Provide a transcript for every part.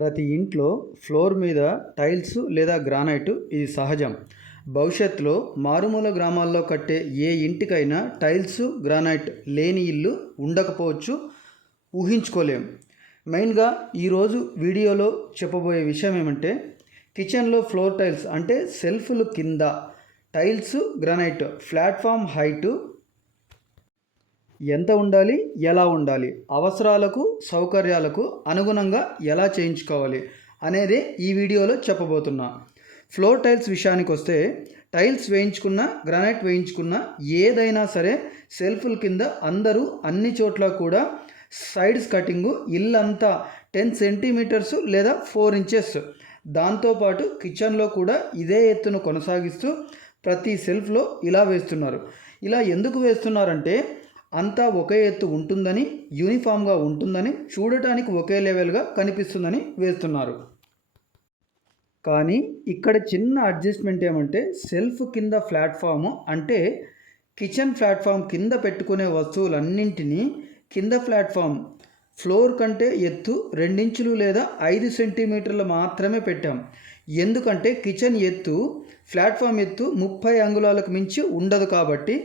ప్రతి ఇంట్లో ఫ్లోర్ మీద టైల్స్ లేదా గ్రానైట్ ఇది సహజం. భవిష్యత్తులో మారుమూల గ్రామాల్లో కట్టే ఏ ఇంటికైనా టైల్స్ గ్రానైట్ లేని ఇల్లు ఉండకపోవచ్చు, ఊహించుకోలేం. మెయిన్గా ఈరోజు వీడియోలో చెప్పబోయే విషయం ఏమంటే, కిచెన్లో ఫ్లోర్ టైల్స్ అంటే సెల్ఫ్లు కింద టైల్స్ గ్రానైట్ ప్లాట్ఫామ్ హైటు ఎంత ఉండాలి, ఎలా ఉండాలి, అవసరాలకు సౌకర్యాలకు అనుగుణంగా ఎలా చేయించుకోవాలి అనేది ఈ వీడియోలో చెప్పబోతున్నా. ఫ్లోర్ టైల్స్ విషయానికి వస్తే, టైల్స్ వేయించుకున్న గ్రానైట్ వేయించుకున్న ఏదైనా సరే సెల్ఫ్ల కింద అందరూ అన్ని చోట్ల కూడా సైడ్స్ కటింగు ఇల్లంతా 10 సెంటీమీటర్స్ లేదా 4 ఇంచెస్, దాంతోపాటు కిచెన్లో కూడా ఇదే ఎత్తును కొనసాగిస్తూ ప్రతి సెల్ఫ్లో ఇలా వేస్తున్నారు. ఇలా ఎందుకు వేస్తున్నారంటే, అంతా ఒకే ఎత్తు ఉంటుందని, యూనిఫామ్గా ఉంటుందని, చూడటానికి ఒకే లెవెల్గా కనిపిస్తుందని వేస్తున్నారు. కానీ ఇక్కడ చిన్న అడ్జస్ట్మెంట్ ఏమంటే, సెల్ఫ్ కింద ప్లాట్ఫాము అంటే కిచెన్ ప్లాట్ఫామ్ కింద పెట్టుకునే వస్తువులన్నింటినీ కింద ప్లాట్ఫామ్ ఫ్లోర్ కంటే ఎత్తు 2 ఇంచులు లేదా 5 సెంటీమీటర్లు మాత్రమే పెట్టాం. ఎందుకంటే కిచెన్ ఎత్తు ప్లాట్ఫామ్ ఎత్తు 30 అంగుళాలకు మించి ఉండదు. కాబట్టి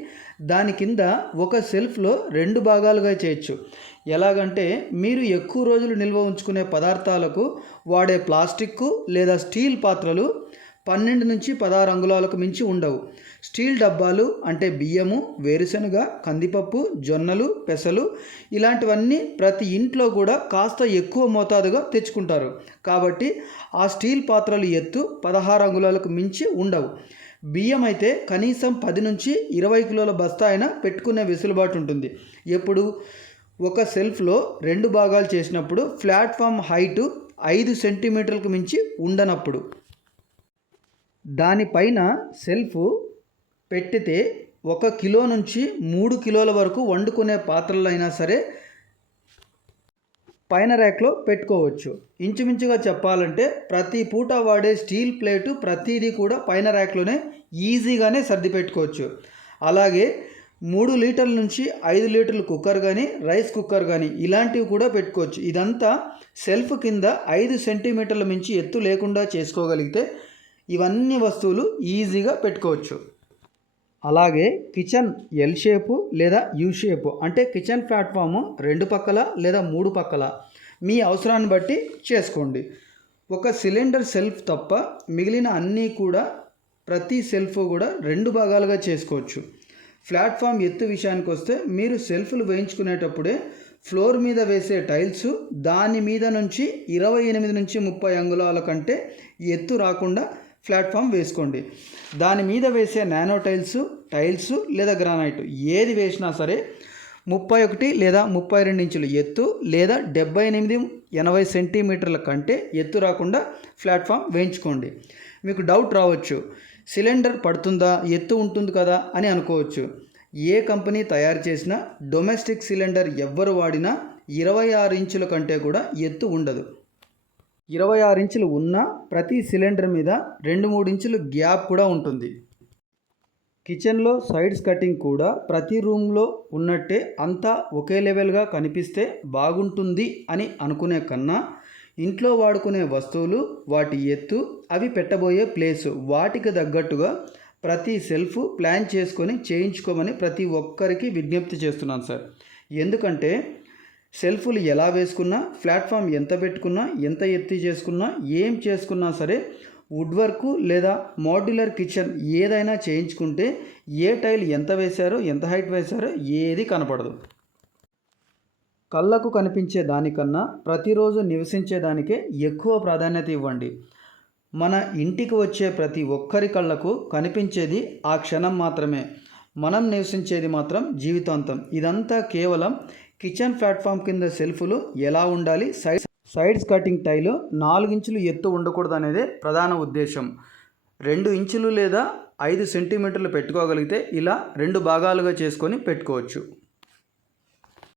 దాని కింద ఒక సెల్ఫ్లో 2 భాగాలుగా చేయొచ్చు. ఎలాగంటే, మీరు ఎక్కువ రోజులు నిల్వ ఉంచుకునే పదార్థాలకు వాడే ప్లాస్టిక్ లేదా స్టీల్ పాత్రలు 12 నుంచి 16 అంగుళాలకు మించి ఉండవు. స్టీల్ డబ్బాలు అంటే బియ్యము, వేరుశనగ, కందిపప్పు, జొన్నలు, పెసలు ఇలాంటివన్నీ ప్రతి ఇంట్లో కూడా కాస్త ఎక్కువ మోతాదుగా తెచ్చుకుంటారు. కాబట్టి ఆ స్టీల్ పాత్రలు ఎత్తు 16 అంగుళాలకు మించి ఉండవు. బియ్యం అయితే కనీసం 10 నుంచి 20 కిలోల బస్తా అయినా పెట్టుకునే వెసులుబాటు ఉంటుంది. ఎప్పుడు ఒక సెల్ఫ్లో 2 భాగాలు చేసినప్పుడు ప్లాట్ఫామ్ హైటు 5 సెంటీమీటర్లకు మించి ఉండనప్పుడు. దానిపైన సెల్ఫ్ పెట్టితే 1 కిలో నుంచి 3 కిలోల వరకు వండుకునే పాత్రలైనా సరే పైన ర్యాక్లో పెట్టుకోవచ్చు. ఇంచుమించుగా చెప్పాలంటే ప్రతి పూట వాడే స్టీల్ ప్లేటు ప్రతిదీ కూడా పైన ర్యాక్లోనే ఈజీగానే సర్ది పెట్టుకోవచ్చు. అలాగే 3 లీటర్ల నుంచి 5 లీటర్ల కుక్కర్ కానీ, రైస్ కుక్కర్ కానీ ఇలాంటివి కూడా పెట్టుకోవచ్చు. ఇదంతా సెల్ఫ్ కింద 5 సెంటీమీటర్ల మించి ఎత్తు లేకుండా చేసుకోగలిగితే ఇవన్నీ వస్తువులు ఈజీగా పెట్టుకోవచ్చు. అలాగే కిచెన్ ఎల్ షేపు లేదా యూ షేపు అంటే కిచెన్ ప్లాట్ఫాము 2 పక్కల లేదా 3 పక్కల మీ అవసరాన్ని బట్టి చేసుకోండి. ఒక సిలిండర్ సెల్ఫ్ తప్ప మిగిలిన అన్నీ కూడా ప్రతి సెల్ఫ్ కూడా 2 భాగాలుగా చేసుకోవచ్చు. ప్లాట్ఫామ్ ఎత్తు విషయానికి వస్తే, మీరు సెల్ఫ్లు వేయించుకునేటప్పుడే ఫ్లోర్ మీద వేసే టైల్స్ దాని మీద నుంచి 28 నుంచి 30 అంగుళాల కంటే ఎత్తు రాకుండా ప్లాట్ఫామ్ వేసుకోండి. దాని మీద వేసే నానో టైల్స్ లేదా గ్రానైట్ ఏది వేసినా సరే 31 లేదా 32 ఇంచులు ఎత్తు లేదా 78-80 సెంటీమీటర్ల కంటే ఎత్తు రాకుండా ప్లాట్ఫామ్ వేయించుకోండి. మీకు డౌట్ రావచ్చు, సిలిండర్ పడుతుందా, ఎత్తు ఉంటుంది కదా అని అనుకోవచ్చు. ఏ కంపెనీ తయారు చేసినా డొమెస్టిక్ సిలిండర్ ఎవ్వరు వాడినా 26 ఇంచుల కంటే కూడా ఎత్తు ఉండదు. 26 ఇంచులు ఉన్న ప్రతి సిలిండర్ మీద 2-3 ఇంచులు గ్యాప్ కూడా ఉంటుంది. కిచెన్లో సైడ్స్ కటింగ్ కూడా ప్రతి రూమ్లో ఉన్నట్టే అంతా ఒకే లెవెల్గా కనిపిస్తే బాగుంటుంది అని అనుకునే కన్నా, ఇంట్లో వాడుకునే వస్తువులు, వాటి ఎత్తు, అవి పెట్టబోయే ప్లేసు వాటికి తగ్గట్టుగా ప్రతి సెల్ఫ్ ప్లాన్ చేసుకొని చేయించుకోమని ప్రతి ఒక్కరికి విజ్ఞప్తి చేస్తున్నాను సార్. ఎందుకంటే సెల్ఫ్లు ఎలా వేసుకున్నా, ప్లాట్ఫామ్ ఎంత పెట్టుకున్నా, ఎంత ఎత్తి చేసుకున్నా, ఏం చేసుకున్నా సరే వుడ్ వర్క్ లేదా మోడ్యులర్ కిచెన్ ఏదైనా చేయించుకుంటే ఏ టైల్ ఎంత వేశారో, ఎంత హైట్ వేశారో ఏది కనపడదు. కళ్ళకు కనిపించే దానికన్నా ప్రతిరోజు నివసించే దానికే ఎక్కువ ప్రాధాన్యత ఇవ్వండి. మన ఇంటికి వచ్చే ప్రతి ఒక్కరి కళ్ళకు కనిపించేది ఆ క్షణం మాత్రమే, మనం నివసించేది మాత్రం జీవితాంతం. ఇదంతా కేవలం కిచెన్ ప్లాట్ఫామ్ కింద సెల్ఫ్లు ఎలా ఉండాలి, సైడ్స్ కటింగ్ టైలు 4 ఇంచులు ఎత్తు ఉండకూడదు అనేదే ప్రధాన ఉద్దేశం. 2 ఇంచులు లేదా 5 సెంటీమీటర్లు పెట్టుకోగలిగితే ఇలా 2 భాగాలుగా చేసుకొని పెట్టుకోవచ్చు.